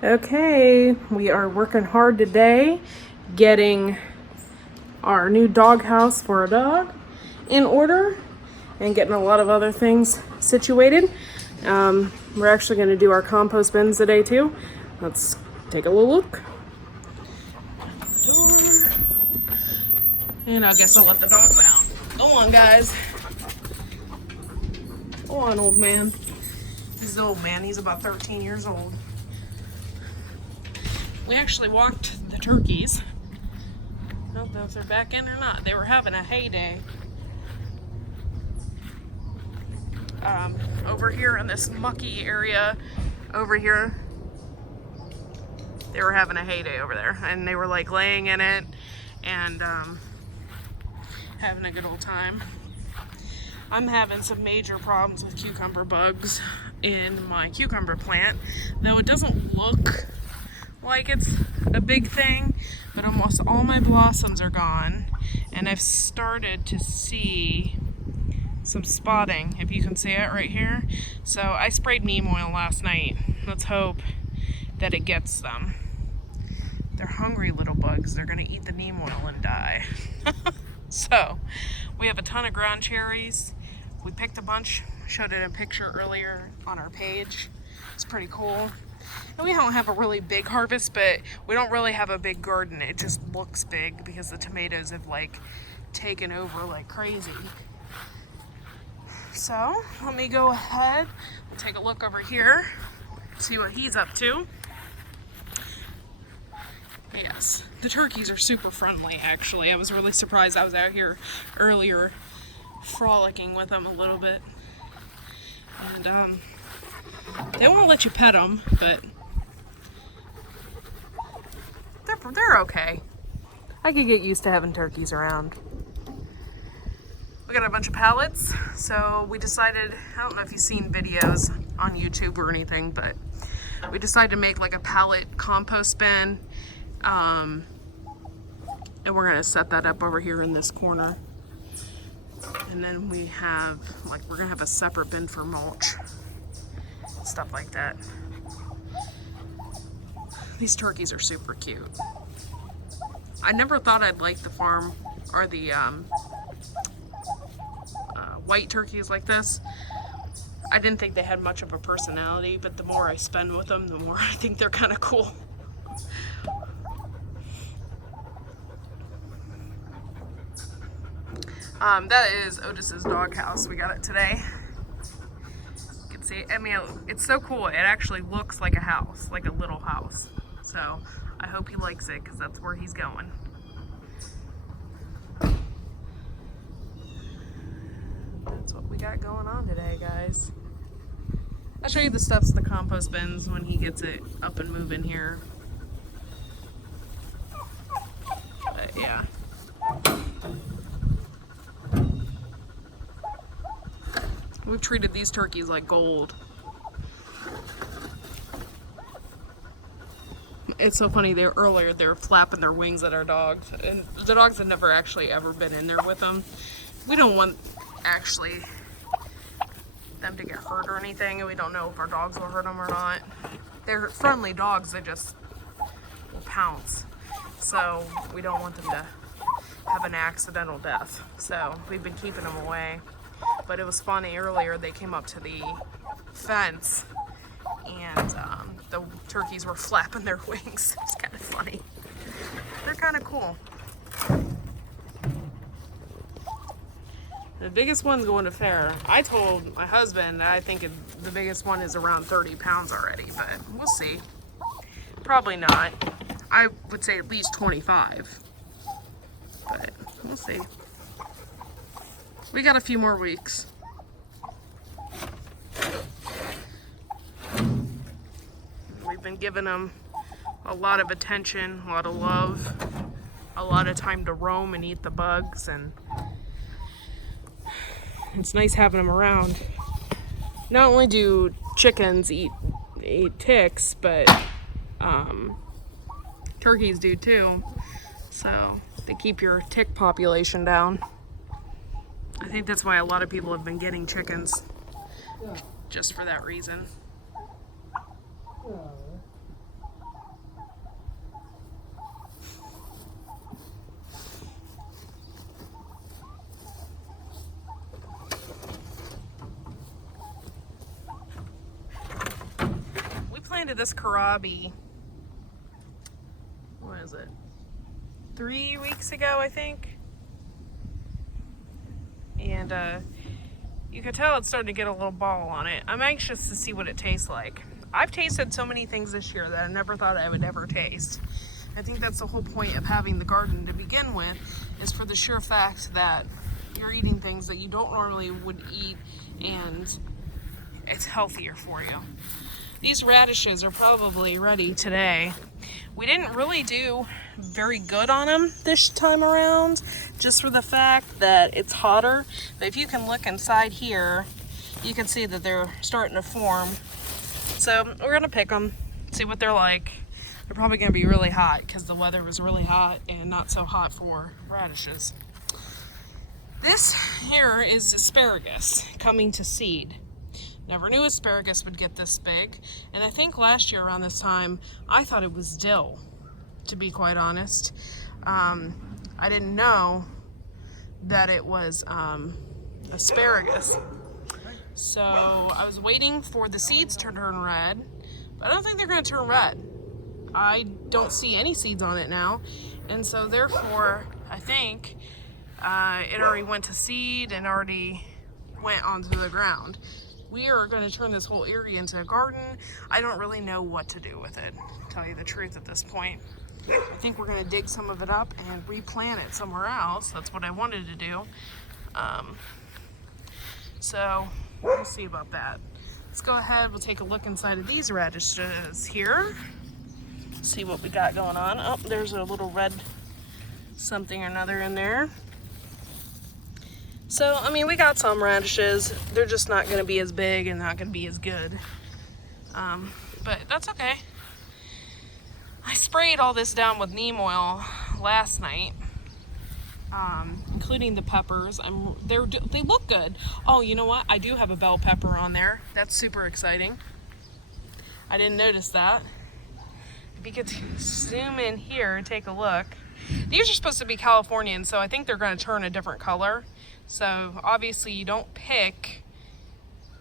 Okay, we are working hard today getting our new doghouse for a dog in order and getting a lot of other things situated. We're actually going to do our compost bins today too. Let's take a little look. And I guess I'll let the dogs out. Go on, guys. Go on, old man. He's an old man. He's about 13 years old. We actually walked the turkeys. I don't know if they're back in or not. They were having a heyday. Over here in this mucky area over here, they were having a heyday over there, and they were like laying in it and having a good old time. I'm having some major problems with cucumber bugs in my cucumber plant, though it doesn't look like it's a big thing, but almost all my blossoms are gone, and I've started to see some spotting, if you can see it right here. So I sprayed neem oil last night. Let's hope that it gets them. They're hungry little bugs. They're gonna eat the neem oil and die. So we have a ton of ground cherries. We picked a bunch, showed it in a picture earlier on our page. It's pretty cool. And we don't have a really big harvest, but we don't really have a big garden. It just looks big because the tomatoes have like taken over like crazy. So let me go ahead and take a look over here, see what he's up to. Yes, the turkeys are super friendly actually. I was really surprised. I was out here earlier frolicking with them a little bit. And they won't let you pet them, but they're okay. I could get used to having turkeys around. We got a bunch of pallets, so we decided, I don't know if you've seen videos on YouTube or anything, but we decided to make like a pallet compost bin, and we're gonna set that up over here in this corner. And then we have, like, we're gonna have a separate bin for mulch, stuff like that. These turkeys are super cute. I never thought I'd like the farm, or the white turkeys like this. I didn't think they had much of a personality, but the more I spend with them, the more I think they're kind of cool. That is Otis's doghouse. We got it today. You can see, I mean, it's so cool. It actually looks like a house, like a little house. So I hope he likes it, because that's where he's going. That's what we got going on today, guys. I'll show you the stuffs in the compost bins when he gets it up and moving here. But yeah. We've treated these turkeys like gold. It's so funny, earlier they were flapping their wings at our dogs, and the dogs had never actually ever been in there with them. We don't want actually them to get hurt or anything, and we don't know if our dogs will hurt them or not. They're friendly dogs, they just will pounce. So we don't want them to have an accidental death. So we've been keeping them away. But it was funny, earlier they came up to the fence and the turkeys were flapping their wings. It's kind of funny. They're kind of cool. The biggest one's going to fair. I told my husband that I think the biggest one is around 30 pounds already, but we'll see. Probably not. I would say at least 25, but we'll see. We got a few more weeks. We've been giving them a lot of attention, a lot of love, a lot of time to roam and eat the bugs, and it's nice having them around. Not only do chickens eat ticks, but turkeys do too. So they keep your tick population down. I think that's why a lot of people have been getting chickens, just for that reason. planted this kohlrabi, what is it, 3 weeks ago, I think. And you can tell it's starting to get a little ball on it. I'm anxious to see what it tastes like. I've tasted so many things this year that I never thought I would ever taste. I think that's the whole point of having the garden to begin with, is for the sheer fact that you're eating things that you don't normally would eat, and it's healthier for you. These radishes are probably ready today. We didn't really do very good on them this time around, just for the fact that it's hotter. But if you can look inside here, you can see that they're starting to form. So we're gonna pick them, see what they're like. They're probably gonna be really hot because the weather was really hot and not so hot for radishes. This here is asparagus coming to seed. Never knew asparagus would get this big. And I think last year around this time, I thought it was dill, to be quite honest. I didn't know that it was asparagus. So I was waiting for the seeds to turn red, but I don't think they're gonna turn red. I don't see any seeds on it now. And so therefore, I think it already went to seed and already went onto the ground. We are going to turn this whole area into a garden. I don't really know what to do with it, to tell you the truth at this point. I think we're going to dig some of it up and replant it somewhere else. That's what I wanted to do. So we'll see about that. Let's go ahead. We'll take a look inside of these radishes here. See what we got going on. Oh, there's a little red something or another in there. So, I mean, we got some radishes. They're just not going to be as big and not going to be as good. But that's okay. I sprayed all this down with neem oil last night, including the peppers. They look good. Oh, you know what? I do have a bell pepper on there. That's super exciting. I didn't notice that. If you could zoom in here and take a look. These are supposed to be Californian, so I think they're going to turn a different color. So obviously you don't pick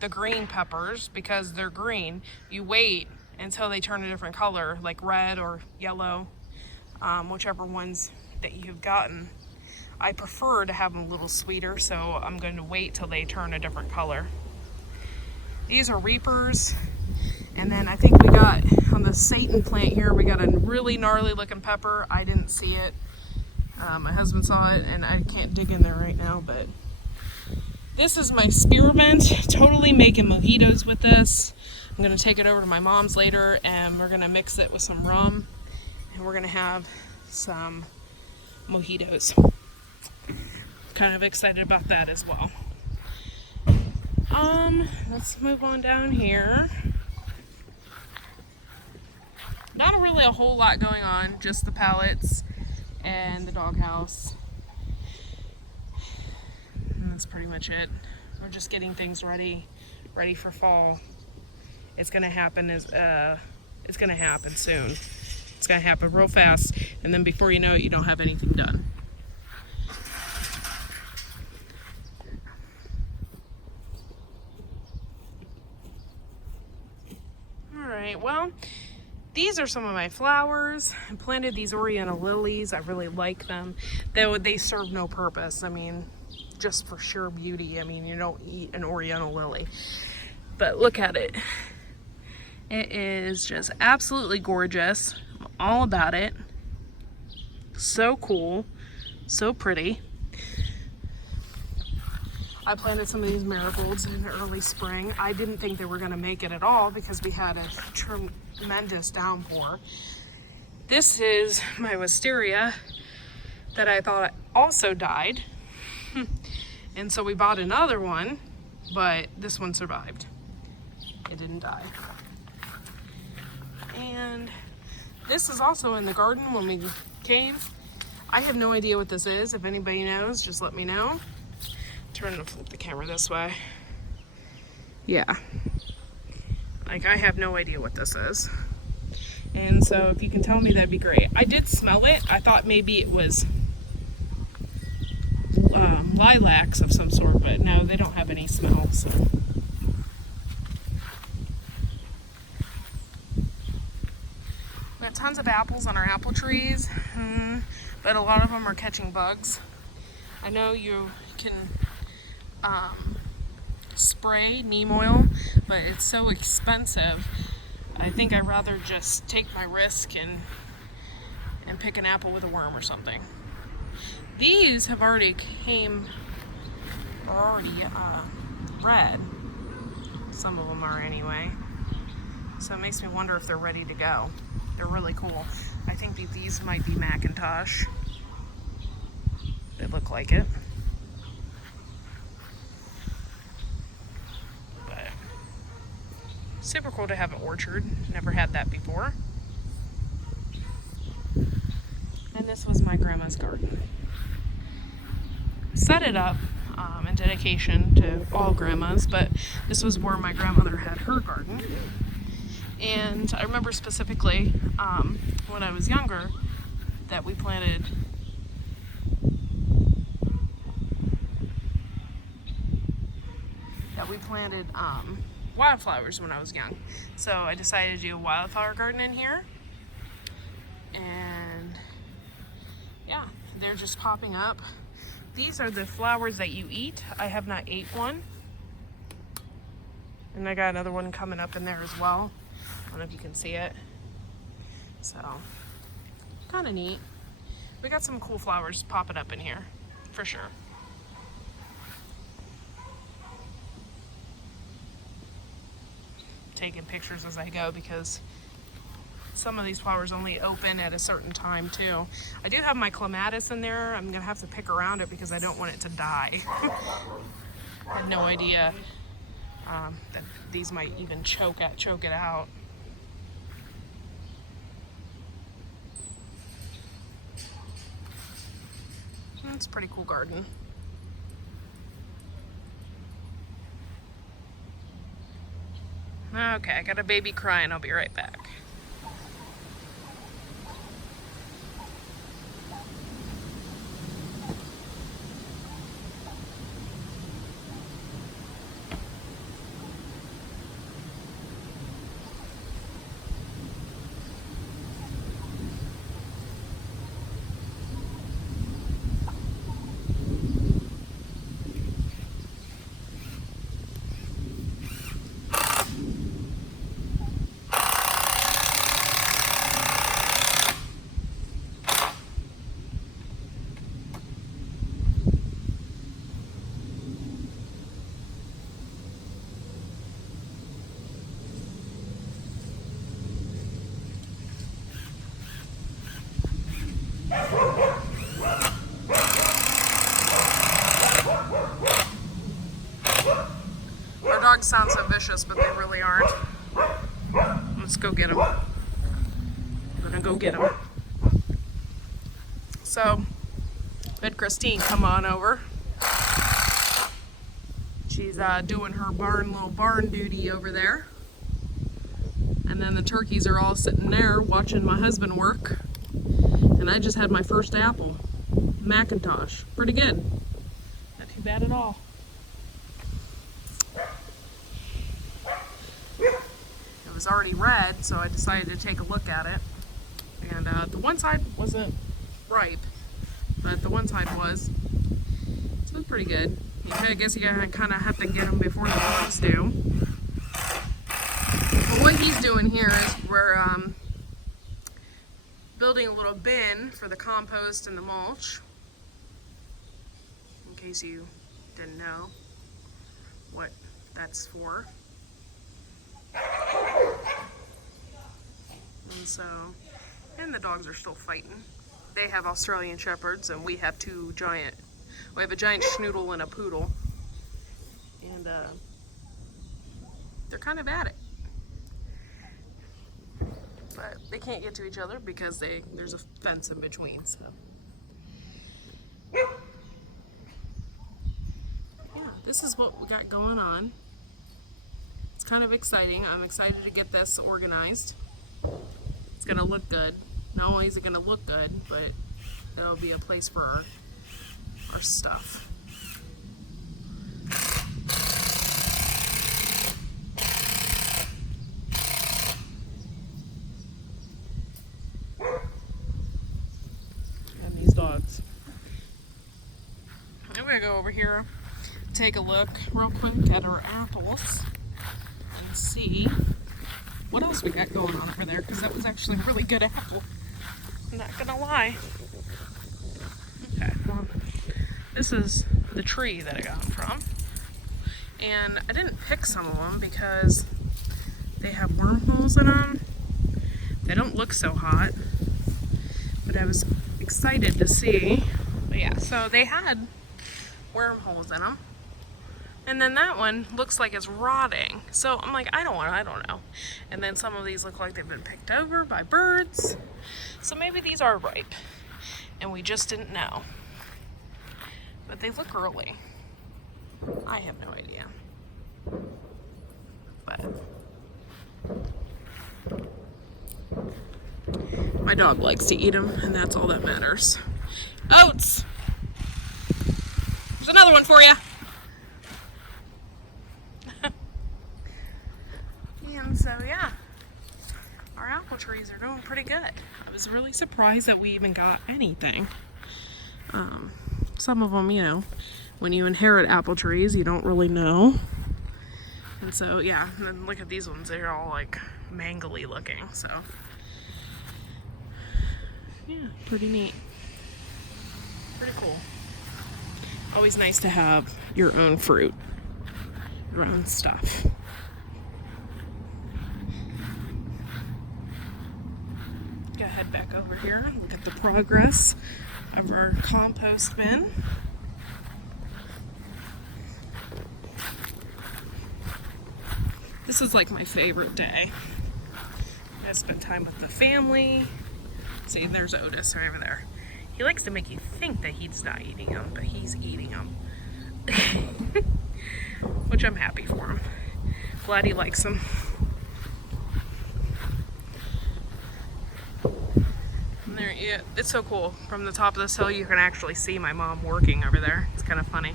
the green peppers because they're green. You wait until they turn a different color, like red or yellow, whichever ones that you've gotten. I prefer to have them a little sweeter, so I'm going to wait till they turn a different color. These are reapers. And then I think we got on the Satan plant here, we got a really gnarly looking pepper. I didn't see it. My husband saw it, and I can't dig in there right now, but this is my spearmint. Totally making mojitos with this. I'm going to take it over to my mom's later, and we're going to mix it with some rum, and we're going to have some mojitos. Kind of excited about that as well. Let's move on down here. Not really a whole lot going on, just the pallets and the doghouse. And that's pretty much it. We're just getting things ready for fall. It's gonna happen it's gonna happen soon. It's gonna happen real fast, and then before you know it, you don't have anything done. All right, well, these are some of my flowers. I planted these Oriental lilies. I really like them. Though they serve no purpose. I mean, just for sheer beauty. I mean, you don't eat an Oriental lily. But look at it. It is just absolutely gorgeous. I'm all about it. So cool. So pretty. I planted some of these marigolds in the early spring. I didn't think they were going to make it at all because we had a tremendous downpour. This is my wisteria that I thought also died. And so we bought another one, but this one survived. It didn't die. And this is also in the garden when we came. I have no idea what this is. If anybody knows, just let me know. Turn and flip the camera this way. Yeah. Like, I have no idea what this is. And so if you can tell me, that'd be great. I did smell it. I thought maybe it was lilacs of some sort, but no, they don't have any smell. So We got tons of apples on our apple trees, but a lot of them are catching bugs. I know you can spray neem oil, but it's so expensive. I think I'd rather just take my risk and pick an apple with a worm or something. These have already red. Some of them are anyway. So it makes me wonder if they're ready to go. They're really cool. I think that these might be Macintosh. They look like it. But super cool to have an orchard. Never had that before. And this was my grandma's garden. Set it up in dedication to all grandmas, but this was where my grandmother had her garden. And I remember specifically when I was younger that we planted wildflowers when I was young. So I decided to do a wildflower garden in here. And yeah, they're just popping up. These are the flowers that you eat. I have not ate one. And I got another one coming up in there as well. I don't know if you can see it. So, kind of neat. We got some cool flowers popping up in here, for sure. Taking pictures as I go because some of these flowers only open at a certain time too. I do have my clematis in there. I'm gonna have to pick around it because I don't want it to die. I had no idea that these might even choke it out. It's a pretty cool garden. Okay, I got a baby crying. I'll be right back. Our dogs sound so vicious, but they really aren't. Let's go get them. I'm gonna go get them. So, we had Christine come on over. She's doing her little barn duty over there. And then the turkeys are all sitting there watching my husband work. And I just had my first apple. Macintosh. Pretty good. Not too bad at all. It was already red, so I decided to take a look at it. And the one side wasn't ripe, but the one side was. So it was pretty good. I guess you gotta kind of have to get them before the bugs do. But what he's doing here is we're building a little bin for the compost and the mulch. In case you didn't know what that's for. And the dogs are still fighting. They have Australian Shepherds and we have we have a giant schnoodle and a poodle. And they're kind of at it. But they can't get to each other because there's a fence in between. So yeah, this is what we got going on. It's kind of exciting. I'm excited to get this organized. It's gonna look good. Not only is it gonna look good, but it'll be a place for our stuff. gonna go over here, take a look real quick at our apples and see what else we got going on over there, because that was actually a really good apple. I'm not gonna lie. Okay, well, this is the tree that I got them from. And I didn't pick some of them because they have wormholes in them. They don't look so hot, but I was excited to see. But yeah, so they had wormholes in them. And then that one looks like it's rotting. So I'm like, I don't know. And then some of these look like they've been picked over by birds. So maybe these are ripe. And we just didn't know. But they look early. I have no idea. But my dog likes to eat them, and that's all that matters. Oats! There's another one for you. And so, yeah, our apple trees are doing pretty good. I was really surprised that we even got anything. Some of them, you know, when you inherit apple trees, you don't really know. And so, yeah, and then look at these ones. They're all like mangly looking, so yeah, pretty neat. Pretty cool. Always nice to have your own fruit, your own stuff. Go head back over here and look at the progress of our compost bin. This is like my favorite day. I spend time with the family. See, there's Otis right over there. He likes to make you think that he's not eating them, but he's eating them. Which I'm happy for him. Glad he likes them. And there, yeah, it's so cool. From the top of this hill, you can actually see my mom working over there. It's kind of funny.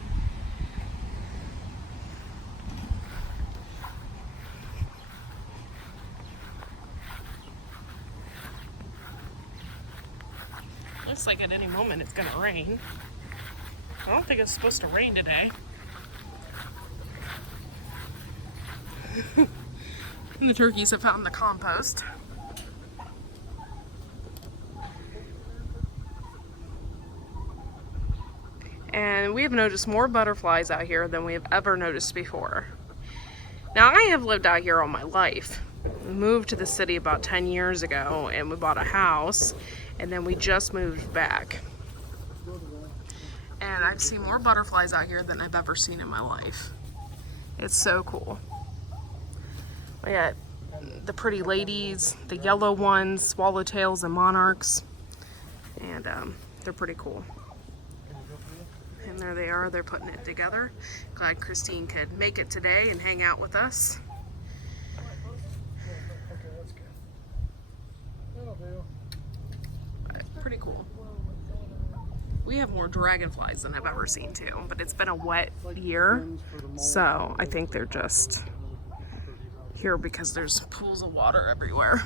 Looks like at any moment it's gonna rain. I don't think it's supposed to rain today. And the turkeys have found the compost. And we have noticed more butterflies out here than we have ever noticed before. Now, I have lived out here all my life. We moved to the city about 10 years ago and we bought a house, and then we just moved back. And I've seen more butterflies out here than I've ever seen in my life. It's so cool. We got the pretty ladies, the yellow ones, swallowtails and monarchs, and they're pretty cool. And there they are, they're putting it together. Glad Christine could make it today and hang out with us. Pretty cool. We have more dragonflies than I've ever seen too, but it's been a wet year, so I think they're just here because there's pools of water everywhere.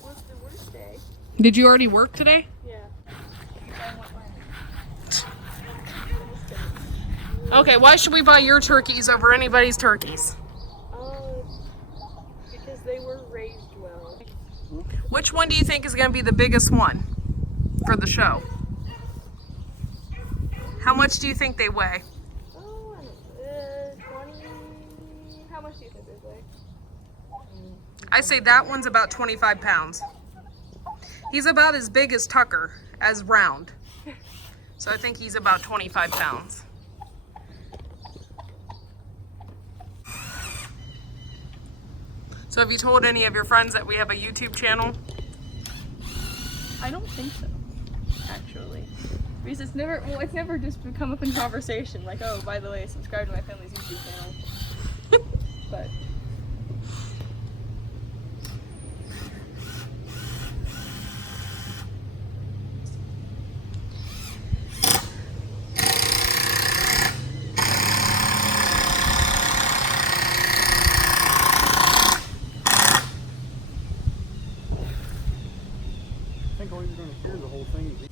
What's the worst day? Did you already work today? Yeah. Okay, why should we buy your turkeys over anybody's turkeys? Because they were raised well. Which one do you think is going to be the biggest one for the show? How much do you think they weigh? 20. How much do you think they weigh? I say that one's about 25 pounds. He's about as big as Tucker, as round. So I think he's about 25 pounds. So have you told any of your friends that we have a YouTube channel? I don't think so, actually. Because it's never just come up in conversation, like, oh, by the way, subscribe to my family's YouTube channel. But here, the whole thing is.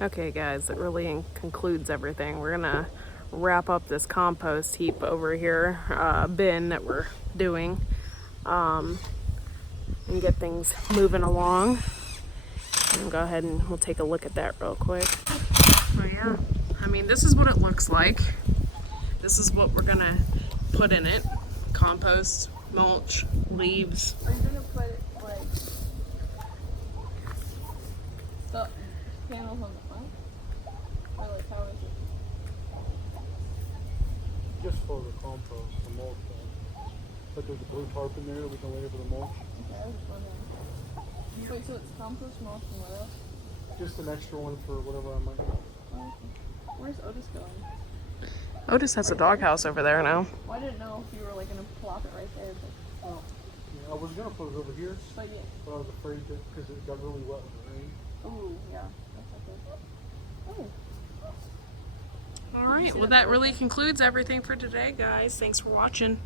Okay guys, that really concludes everything. We're gonna wrap up this compost heap over here, bin that we're doing, and get things moving along. And go ahead and we'll take a look at that real quick. So yeah, I mean, this is what it looks like. This is what we're gonna put in it. Compost, mulch, leaves. Are you gonna put like the panels on the front? Or like how is it? Just for the compost, the mulch. But there's a blue tarp in there that we can lay over the mulch. Okay, I was just wondering. Wait, so it's compost, mulch, and what else? Just an extra one for whatever I might need. Oh, okay. Where's Otis going? Otis has a doghouse over there now. Well, I didn't know if you were like gonna plop it right there, but Oh, yeah, I was gonna put it over here, yeah. but I was afraid that because it got really wet with the rain. Ooh, yeah, that's okay. Oh. All right, well that really concludes everything for today, guys. Thanks for watching.